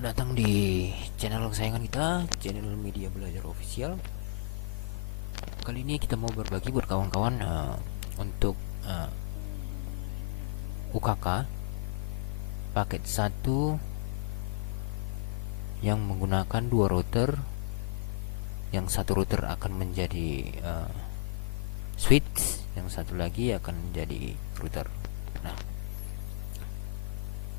Selamat datang di channel kesayangan kita, channel Media Belajar Official. Kali ini kita mau berbagi buat kawan-kawan untuk UKK paket 1 yang menggunakan 2 router. Yang satu router akan menjadi switch, yang satu lagi akan menjadi router. Nah,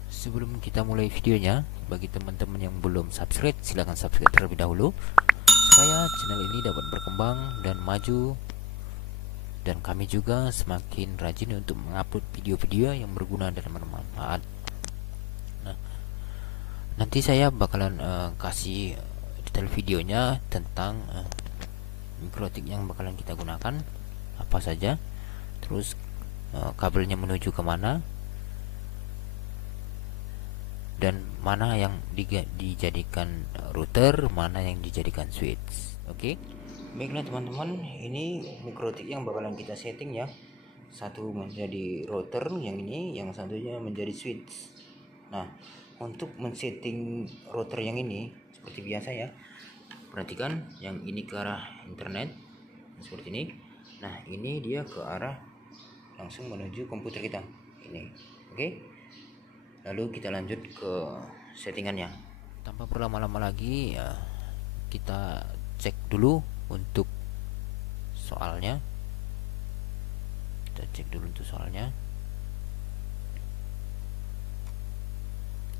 sebelum kita mulai videonya, bagi teman-teman yang belum subscribe, silahkan subscribe terlebih dahulu supaya channel ini dapat berkembang dan maju, dan kami juga semakin rajin untuk mengupload video-video yang berguna dan bermanfaat. Nah, nanti saya bakalan kasih detail videonya tentang mikrotik yang bakalan kita gunakan apa saja, terus kabelnya menuju kemana, dan mana yang dijadikan router, mana yang dijadikan switch. Oke. Baiklah teman-teman, ini mikrotik yang bakalan kita setting ya. Satu menjadi router, yang ini, yang satunya menjadi switch. Nah, untuk men-setting router yang ini seperti biasa ya. Perhatikan, yang ini ke arah internet seperti ini. Nah, ini dia ke arah langsung menuju komputer kita. Ini. Oke. Lalu kita lanjut ke settingannya. Tanpa berlama-lama lagi, kita cek dulu untuk soalnya.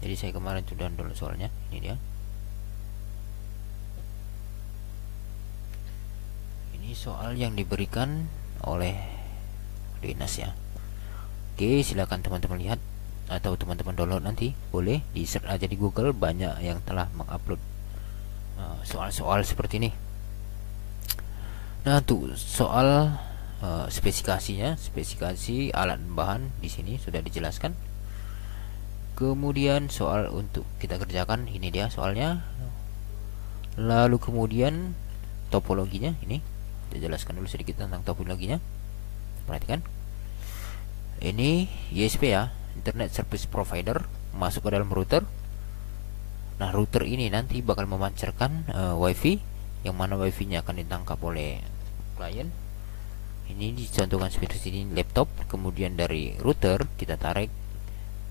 Jadi saya kemarin sudah download soalnya. Ini dia. Ini soal yang diberikan oleh dinas ya. Oke, silakan teman-teman lihat atau teman-teman download, nanti boleh di search aja di Google, banyak yang telah mengupload soal-soal seperti ini. Nah, untuk soal spesifikasinya, spesifikasi alat bahan di sini sudah dijelaskan. Kemudian soal untuk kita kerjakan, ini dia soalnya. Lalu kemudian topologinya, ini kita jelaskan dulu sedikit tentang topologinya. Perhatikan, ini ISP ya, Internet Service Provider, masuk ke dalam router. Nah, router ini nanti bakal memancarkan WiFi, yang mana WiFi-nya akan ditangkap oleh klien. Ini dicontohkan seperti ini, laptop. Kemudian dari router kita tarik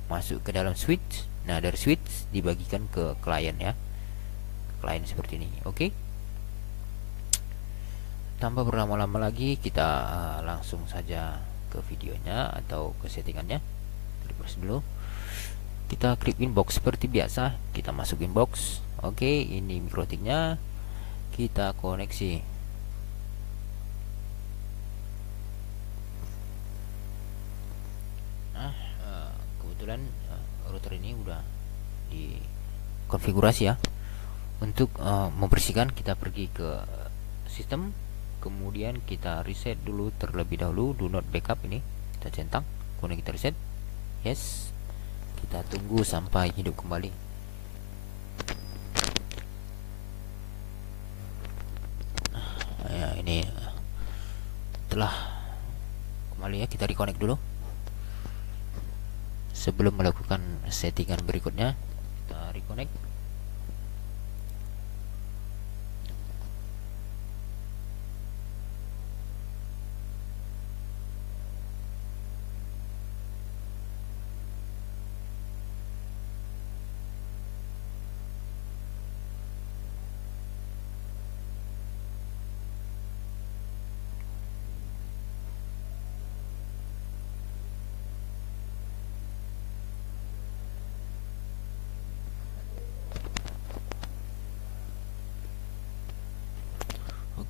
masuk ke dalam switch. Nah, dari switch dibagikan ke klien ya, klien seperti ini. Oke. Tanpa berlama-lama lagi, kita langsung saja ke videonya atau ke settingannya. Terus dulu kita klik inbox seperti biasa, kita masuk inbox. Oke, ini mikrotiknya, kita koneksi. Nah, kebetulan router ini udah dikonfigurasi ya. Untuk membersihkan, kita pergi ke sistem, kemudian kita reset dulu terlebih dahulu, do not backup. Ini kita centang, kemudian kita reset. Yes, kita tunggu sampai hidup kembali. Ya, ini telah kembali ya. Kita reconnect dulu sebelum melakukan settingan berikutnya. Kita reconnect.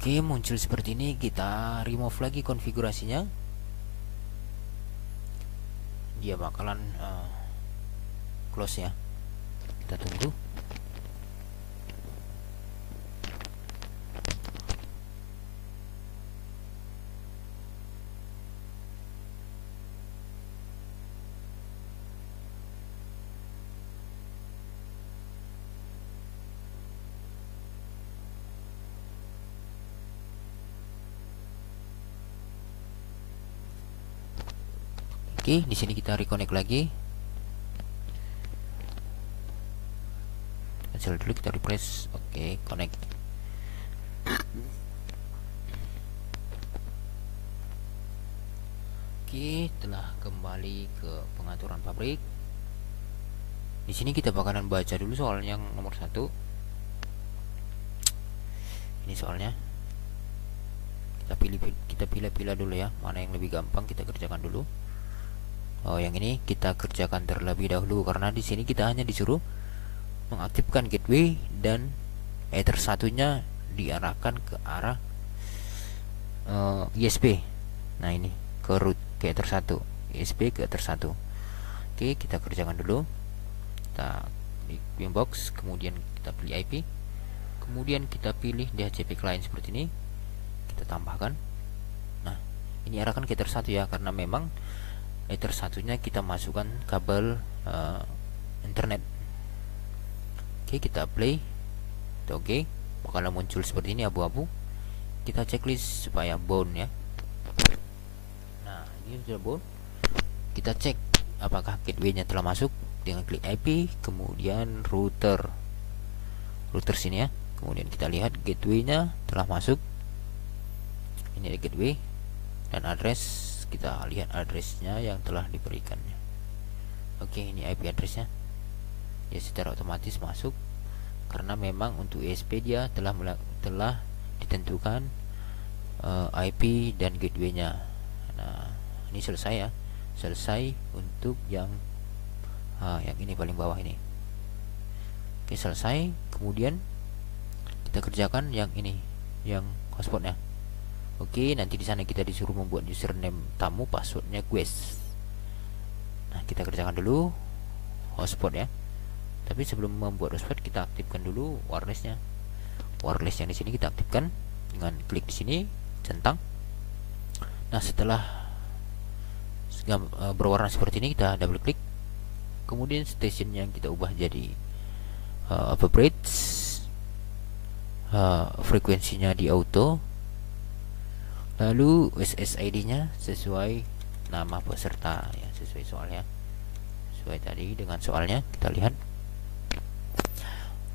Oke, muncul seperti ini. Kita remove lagi konfigurasinya. Dia bakalan close ya. Kita tunggu. Oke, di sini kita reconnect lagi. cancel dulu, kita refresh. Oke, connect. Oke, telah kembali ke pengaturan pabrik. Di sini kita bakalan baca dulu soal yang nomor 1. Ini soalnya. Kita pilih dulu ya, mana yang lebih gampang kita kerjakan dulu. Oh, yang ini kita kerjakan terlebih dahulu karena di sini kita hanya disuruh mengaktifkan gateway dan Ether satunya diarahkan ke arah ISP. Nah, ini ke root ke Ether 1, ISP ke Ether 1. Oke, kita kerjakan dulu. Kita di box, kemudian kita pilih IP, kemudian kita pilih DHCP client seperti ini, kita tambahkan. Nah, ini arahkan ke Ether 1 ya, karena memang Ether satunya kita masukkan kabel internet. Oke, kita play. Oke, bakalan muncul seperti ini abu-abu. Kita checklist supaya bound ya. Nah, ini sudah bound. Kita cek apakah gateway-nya telah masuk dengan klik IP, kemudian router sini ya. Kemudian kita lihat gateway-nya telah masuk. Ini ada gateway dan address. Kita lihat addressnya yang telah diberikannya. Oke, ini IP addressnya ya, secara otomatis masuk karena memang untuk ISP dia telah ditentukan IP dan gateway-nya. Nah, ini selesai ya, selesai untuk yang ini paling bawah ini. Oke, selesai. Kemudian kita kerjakan yang ini, yang hotspotnya. Oke, nanti di sana kita disuruh membuat username tamu, passwordnya guest. Nah, kita kerjakan dulu hotspot ya. Tapi sebelum membuat hotspot kita aktifkan dulu wirelessnya. Wireless yang di sini kita aktifkan dengan klik di sini, centang. Nah, setelah berwarna seperti ini kita double klik. Kemudian station yang kita ubah jadi vibrate, frekuensinya di auto. Lalu SSID-nya sesuai nama peserta ya, sesuai soalnya. Sesuai tadi dengan soalnya, kita lihat.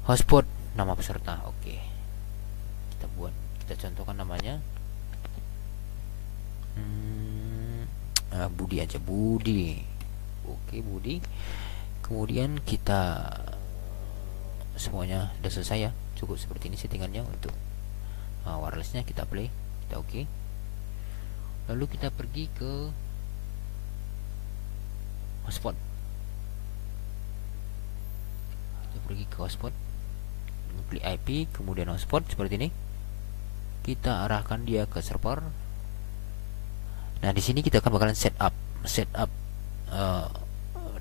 Hotspot nama peserta. Oke. Kita contohkan namanya. Budi aja, Budi. Oke, Budi. Kemudian kita semuanya sudah selesai ya. Cukup seperti ini settingannya untuk wirelessnya. Kita play, kita oke. Lalu kita pergi ke hotspot. Kita pergi ke hotspot, klik IP, kemudian hotspot seperti ini. Kita arahkan dia ke server. Nah, di sini kita akan bakalan setup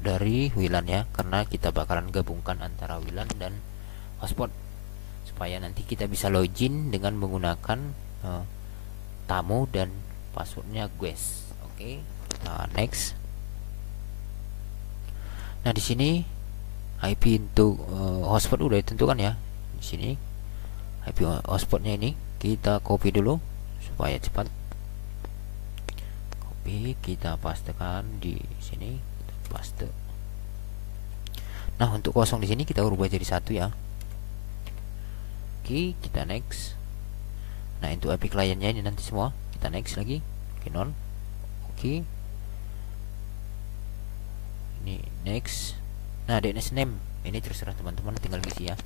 dari WLAN ya, karena kita bakalan gabungkan antara WLAN dan hotspot supaya nanti kita bisa login dengan menggunakan tamu dan passwordnya guest. Oke. Nah, next. Nah, di sini IP untuk hotspot udah ditentukan ya. Di sini IP hotspotnya ini kita copy dulu supaya cepat. Copy, kita pastekan di sini, kita paste. Nah, untuk kosong di sini kita ubah jadi 1 ya. Oke, kita next. Nah, untuk IP kliennya ini nanti semua kita next lagi. Oke, non. Oke. Ini next. Nah, DNS name ini terserah teman-teman, tinggal isi ya.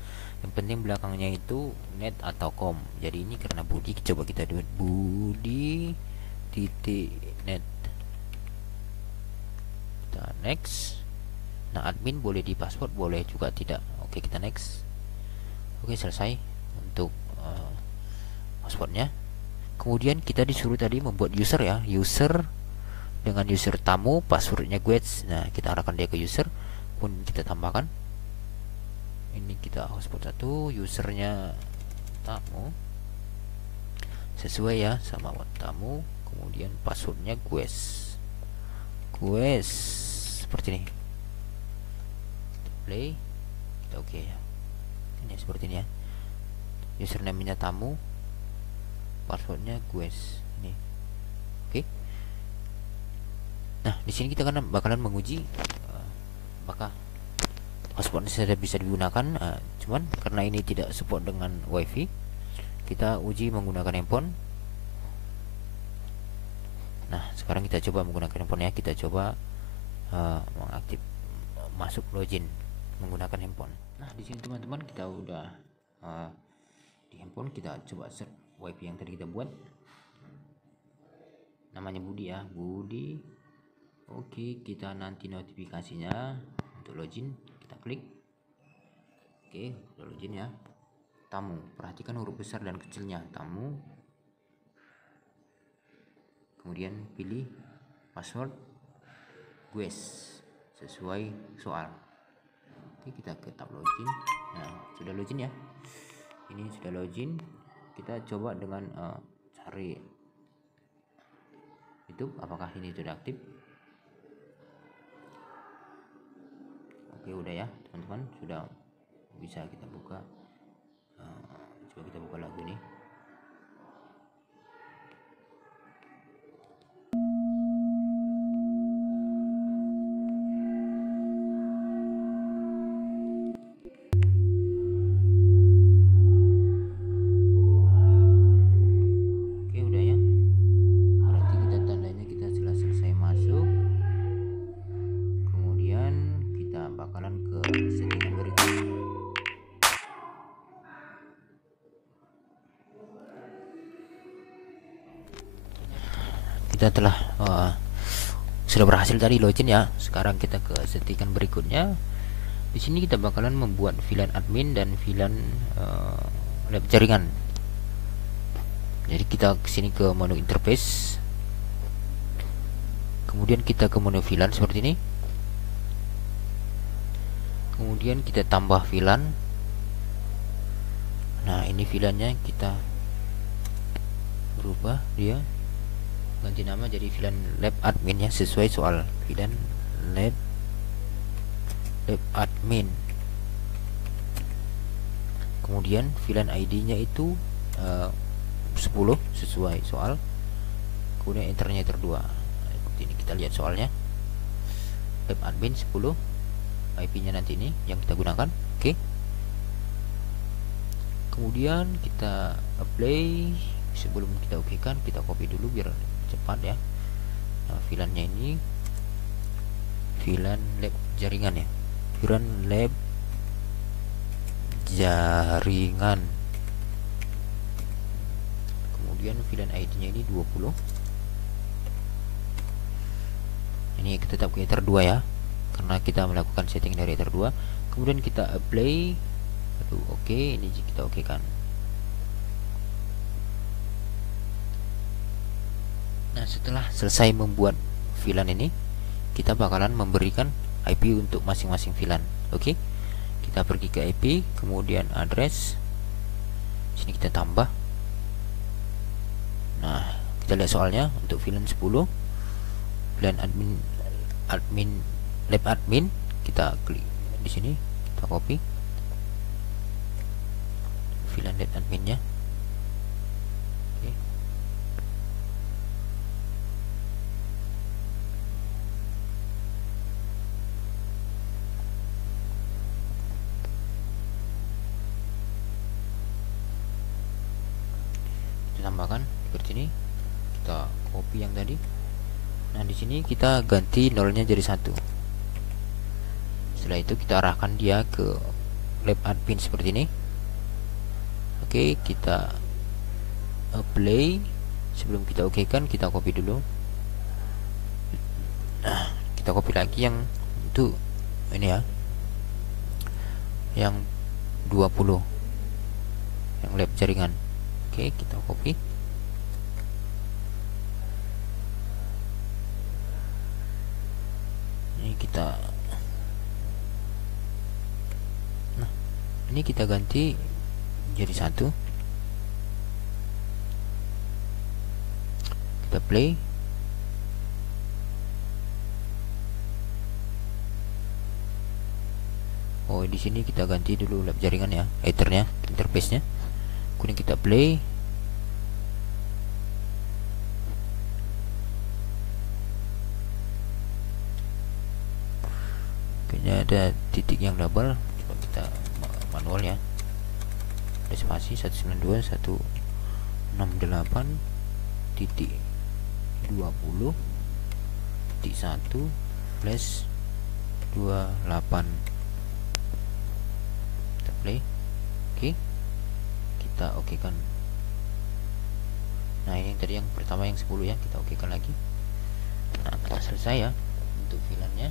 Yang penting belakangnya itu net atau com. Jadi ini karena Budi, coba kita buat Budi .net. Kita next. Nah, admin boleh di password, boleh juga tidak. Oke, kita next. Oke, selesai untuk passwordnya. Kemudian kita disuruh tadi membuat user ya, user dengan user tamu, passwordnya guest. Nah, kita arahkan dia ke user, pun kita tambahkan. Ini kita hotspot 1, usernya tamu sesuai ya sama tamu, kemudian passwordnya guest seperti ini. Kita play, kita oke ya. Ini seperti ini ya, username-nya tamu, passwordnya guest ini. Oke. Nah, di sini kita bakalan menguji apakah hotspotnya sudah bisa digunakan, cuman karena ini tidak support dengan wifi, kita uji menggunakan handphone. Nah sekarang kita coba menggunakan handphone ya, kita coba mengaktif masuk login menggunakan handphone. Nah di sini teman-teman kita udah di handphone, kita coba search wifi yang tadi kita buat, namanya Budi ya, Budi. Oke, kita nanti notifikasinya untuk login, kita klik. Oke, udah login ya. Tamu, perhatikan huruf besar dan kecilnya, tamu. Kemudian pilih password guys sesuai soal. Oke, kita ke tab login. Nah sudah login ya, ini sudah login. Kita coba dengan cari YouTube, apakah ini sudah aktif. Oke udah ya teman-teman, sudah bisa kita buka. Coba kita buka lagu nih. Oke udah ya, berarti kita tandanya kita sudah selesai masuk. Kemudian kita bakalan ke settingan berikutnya. Kita telah sudah berhasil tadi login ya. Sekarang kita ke settingan berikutnya. Di sini kita bakalan membuat VLAN admin dan VLAN lab jaringan. Jadi kita kesini ke menu interface, kemudian kita ke menu VLAN seperti ini. Kemudian kita tambah VLAN. Nah ini VLAN-nya kita berubah, dia ganti nama jadi VLAN lab admin ya, sesuai soal. VLAN lab admin. Kemudian VLAN ID-nya itu 10 sesuai soal. Kemudian enternya enter 2. Seperti ini, kita lihat soalnya. Lab admin 10, IP-nya nanti ini yang kita gunakan. Oke. Kemudian kita apply. Sebelum kita oke kan, kita copy dulu biar cepat ya. Nah, VLAN-nya ini VLAN lab jaringan ya, VLAN lab jaringan. Kemudian VLAN ID-nya ini 20. Ini kita tetap ke enter 2 ya, karena kita melakukan setting dari enter 2. Kemudian kita apply. Lalu oke, ini kita oke kan. Nah setelah selesai membuat VLAN ini, kita bakalan memberikan IP untuk masing-masing VLAN. Oke, kita pergi ke IP, kemudian address. Sini kita tambah. Nah kita lihat soalnya untuk VLAN 10, VLAN admin lab admin, kita klik di sini, kita copy VLAN lab adminnya. Tambahkan seperti ini, kita copy yang tadi. Nah di sini kita ganti nolnya jadi 1. Setelah itu kita arahkan dia ke lab admin seperti ini. Oke, kita apply. Sebelum kita oke kan, kita copy dulu. Nah kita copy lagi yang itu ini ya, yang 20, yang lab jaringan. Oke, kita copy. Ini kita, nah ini kita ganti jadi 1. Kita play. Oh di sini kita ganti dulu lab jaringan ya, ethernya, interface-nya. Kemudian kita play. Oke, ini ada titik yang double, coba kita manual ya, ada spasi 192.168.1/28. Kita play. Oke, kita oke kan. Nah, ini tadi yang pertama yang 10 ya, kita oke kan lagi. Nah, selesai ya untuk VLAN-nya.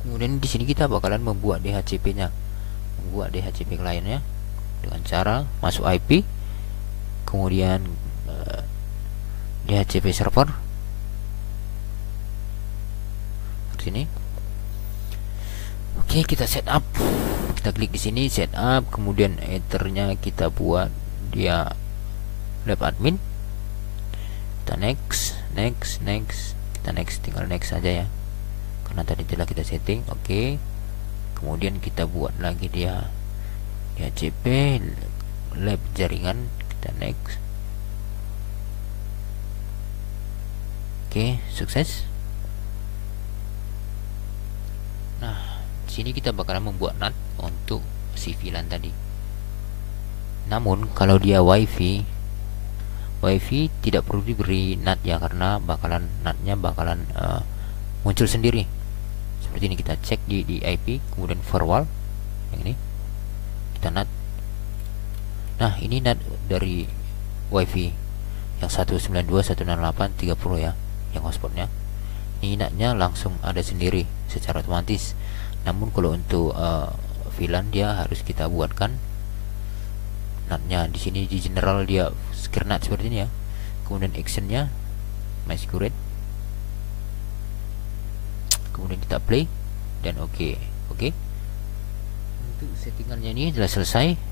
Kemudian di sini kita bakalan membuat DHCP-nya, membuat DHCP kliennya dengan cara masuk IP, kemudian DHCP server ke sini. Oke, kita setup. Kita klik di sini setup, kemudian ethernya kita buat dia lab admin. Kita next, kita next, tinggal next saja ya, karena tadi telah kita setting. Oke, kemudian kita buat lagi dia DHCP lab jaringan, kita next. Oke, sukses. Nah, di sini kita bakalan membuat NAT untuk si VLAN tadi. Namun kalau dia WiFi tidak perlu diberi NAT ya, karena NAT-nya bakalan muncul sendiri. Seperti ini, kita cek di IP, kemudian firewall yang ini, kita NAT. Nah, ini NAT dari WiFi yang 192.168.30 ya, yang hotspotnya. Ini NAT-nya langsung ada sendiri secara otomatis. Namun kalau untuk VLAN dia harus kita buatkan NAT-nya. Di sini di general dia secure NAT seperti ini ya. Kemudian actionnya MySecurity. Kemudian kita play dan oke. Untuk settingannya ini telah selesai.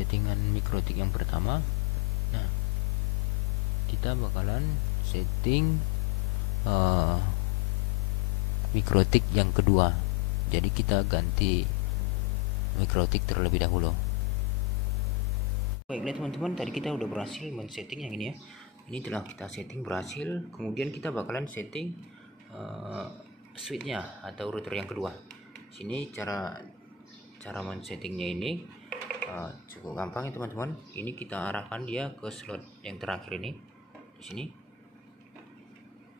Settingan mikrotik yang pertama. Nah, kita bakalan setting mikrotik yang kedua. Jadi kita ganti mikrotik terlebih dahulu. Baiklah teman-teman, tadi kita udah berhasil men-setting yang ini ya. Ini telah kita setting berhasil. Kemudian kita bakalan setting switch-nya atau router yang kedua. Sini cara men-settingnya ini cukup gampang ya teman-teman. Ini kita arahkan dia ke slot yang terakhir ini di sini,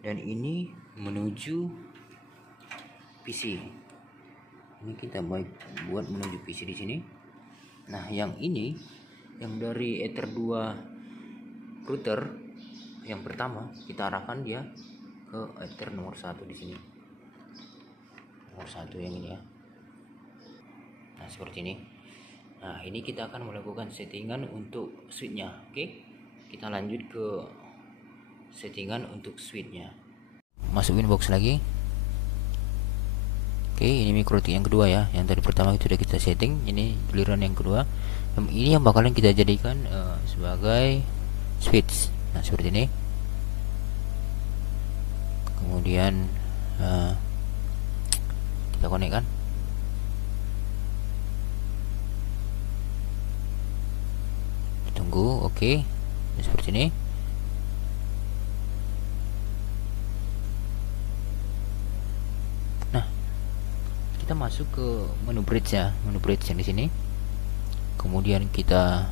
dan ini menuju PC. Ini kita buat menuju PC di sini. Nah, yang ini yang dari Ether 2 router yang pertama kita arahkan dia ke Ether nomor 1 di sini. Nomor 1 yang ini ya. Nah, seperti ini. Nah, ini kita akan melakukan settingan untuk switch-nya. Oke, kita lanjut ke settingan untuk switch-nya. Masukin box lagi. Oke, ini mikrotik yang kedua ya. Yang tadi pertama itu sudah kita setting. Ini giliran yang kedua. Ini yang bakalan kita jadikan sebagai switch. Nah, seperti ini. Kemudian kita konekkan. Tunggu, oke. Seperti ini. Nah, kita masuk ke menu bridge ya, menu bridge yang di sini. Kemudian kita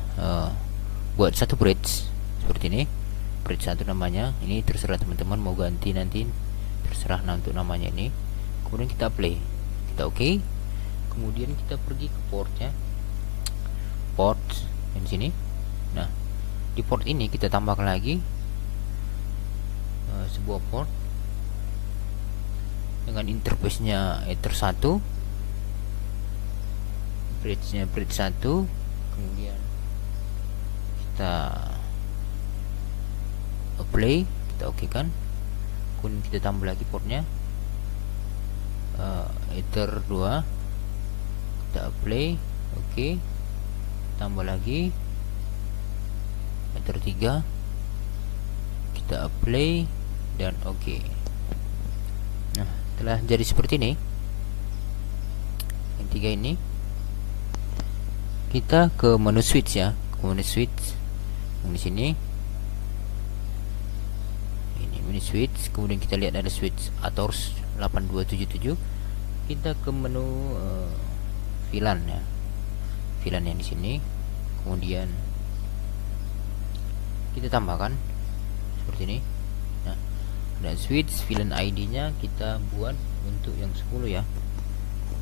buat satu bridge seperti ini. Bridge 1 namanya. Ini terserah teman-teman mau ganti nanti, terserah untuk namanya ini. Kemudian kita play, kita oke. Kemudian kita pergi ke portnya, port yang di sini. Nah, di port ini kita tambahkan lagi sebuah port dengan interface-nya Ether 1, bridge-nya bridge 1. Kemudian kita play, kita oke kan. Kemudian kita tambah lagi portnya Ether 2, kita play, oke. Tambah lagi Ether 3, kita play dan oke. Nah, telah jadi seperti ini yang 3 ini. kita ke menu switch ya, ke menu switch yang di sini. Ini menu switch, kemudian kita lihat ada switch Ators 8277. Kita ke menu VLAN ya, VLAN yang di sini. Kemudian kita tambahkan seperti ini. Nah, ada switch VLAN ID-nya kita buat untuk yang 10 ya.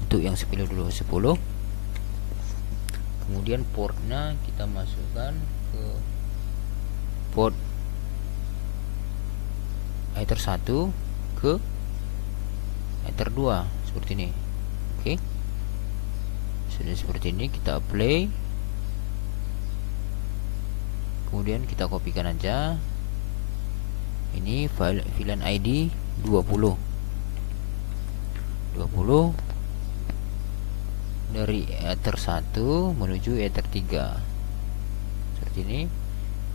Untuk yang 10 dulu, 10. Kemudian portnya kita masukkan ke port Ether 1 ke Ether 2 seperti ini. Oke. Sudah seperti ini, kita apply. Kemudian kita kopikan aja. Ini file VLAN ID 20 dari Ether 1 menuju Ether 3 seperti ini.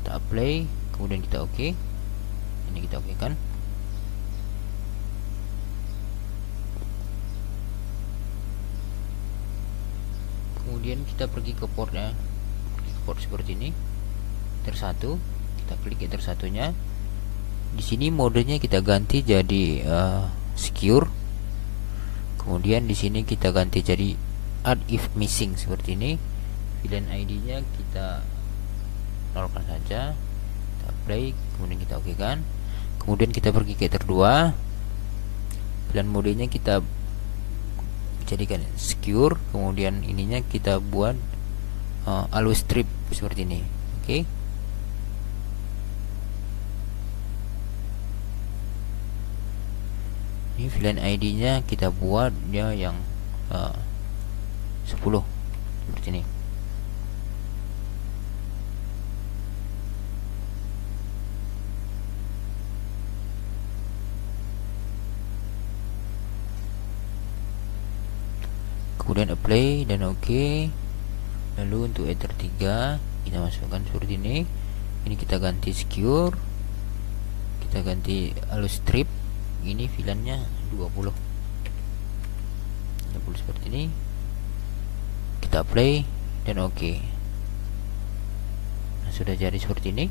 Kita apply, kemudian kita oke. Ini kita oke kan. Kemudian kita pergi ke portnya, port seperti ini, Ether 1. Kita klik Ether 1-nya. Di sini modenya kita ganti jadi secure. Kemudian di sini kita ganti jadi add if missing seperti ini. VLAN ID-nya kita nolkan saja. Kita apply, kemudian kita oke kan. Kemudian kita pergi ke Ether 2. VLAN modenya kita jadikan secure. Kemudian ininya kita buat always strip seperti ini. Oke. Ini VLAN ID-nya kita buat dia yang 10 seperti ini. Kemudian apply dan oke. Lalu untuk Ether 3 kita masukkan seperti ini. Ini kita ganti secure, kita ganti always strip. Ini VLAN-nya 20 seperti ini. Kita apply dan oke. Nah, sudah jadi seperti ini.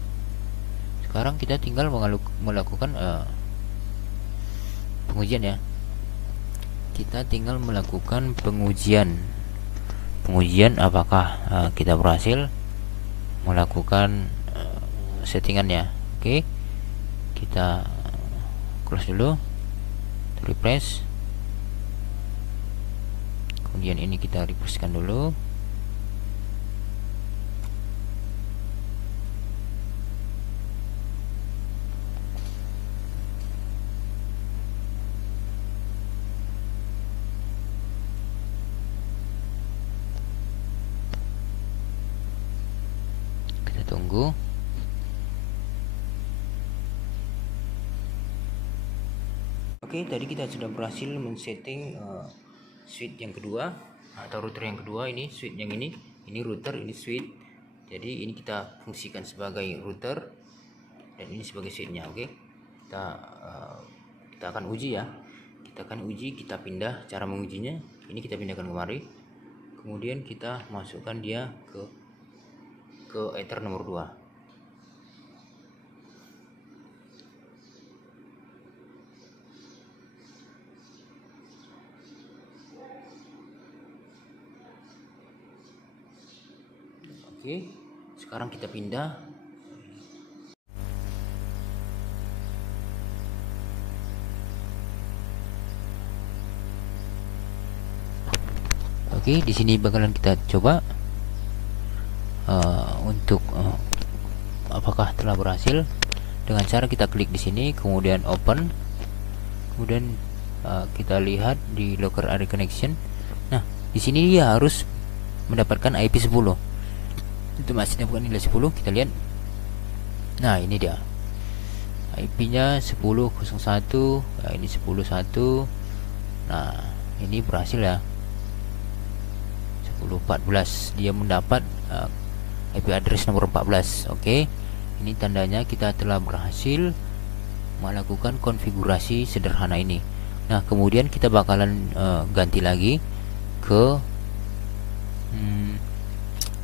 Sekarang kita tinggal melakukan pengujian ya. Kita tinggal melakukan pengujian apakah kita berhasil melakukan settingannya. Oke. Kita close dulu, refresh. Kemudian ini kita refreshkan dulu. Kita tunggu. Oke, tadi kita sudah berhasil men-setting switch yang kedua atau router yang kedua. Ini switch yang ini router, ini switch. Jadi ini kita fungsikan sebagai router dan ini sebagai switchnya. Oke, kita akan uji ya. Kita pindah cara mengujinya. Ini kita pindahkan kemari. Kemudian kita masukkan dia ke Ether nomor 2. Oke, sekarang kita pindah. Oke, di sini bakalan kita coba untuk apakah telah berhasil dengan cara kita klik di sini, kemudian open, kemudian kita lihat di local area connection. Nah, di sini dia harus mendapatkan IP 10. Itu masih bukan nilai 10, kita lihat. Nah, ini dia IP-nya 10.01. Nah, ini 10.1. Nah, ini berhasil ya. 10.14 dia mendapat IP address nomor 14. Oke. Ini tandanya kita telah berhasil melakukan konfigurasi sederhana ini. Nah, kemudian kita bakalan ganti lagi ke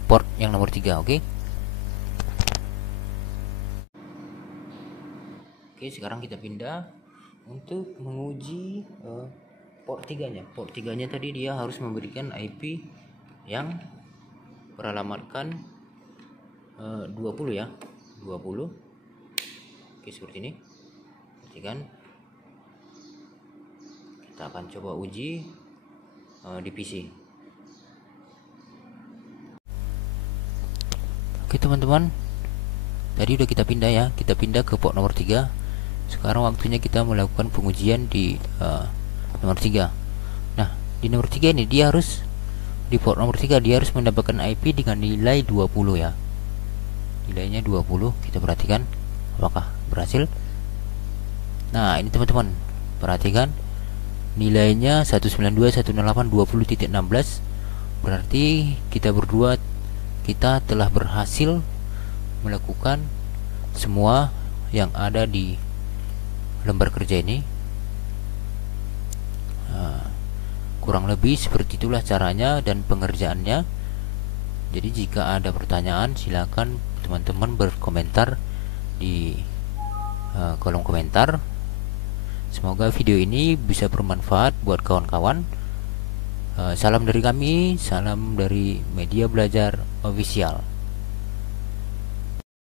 port yang nomor 3. Oke. Oke, sekarang kita pindah untuk menguji port 3-nya. Port 3-nya tadi dia harus memberikan IP yang beralamatkan 20 ya. 20. Oke, seperti ini. Perhatikan. Kita akan coba uji di PC. Oke, teman-teman. Tadi udah kita pindah ya. Kita pindah ke port nomor 3. Sekarang waktunya kita melakukan pengujian di nomor 3. Nah, di nomor 3 ini dia harus di port nomor 3 dia harus mendapatkan IP dengan nilai 20 ya. Nilainya 20. Kita perhatikan apakah berhasil. Nah, ini teman-teman, perhatikan nilainya 192.168.20.16. Berarti kita berdua telah berhasil melakukan semua yang ada di lembar kerja ini. Kurang lebih seperti itulah caranya dan pengerjaannya. Jadi jika ada pertanyaan, silakan teman-teman berkomentar di kolom komentar. Semoga video ini bisa bermanfaat buat kawan-kawan. Salam dari kami, salam dari Media Belajar Official.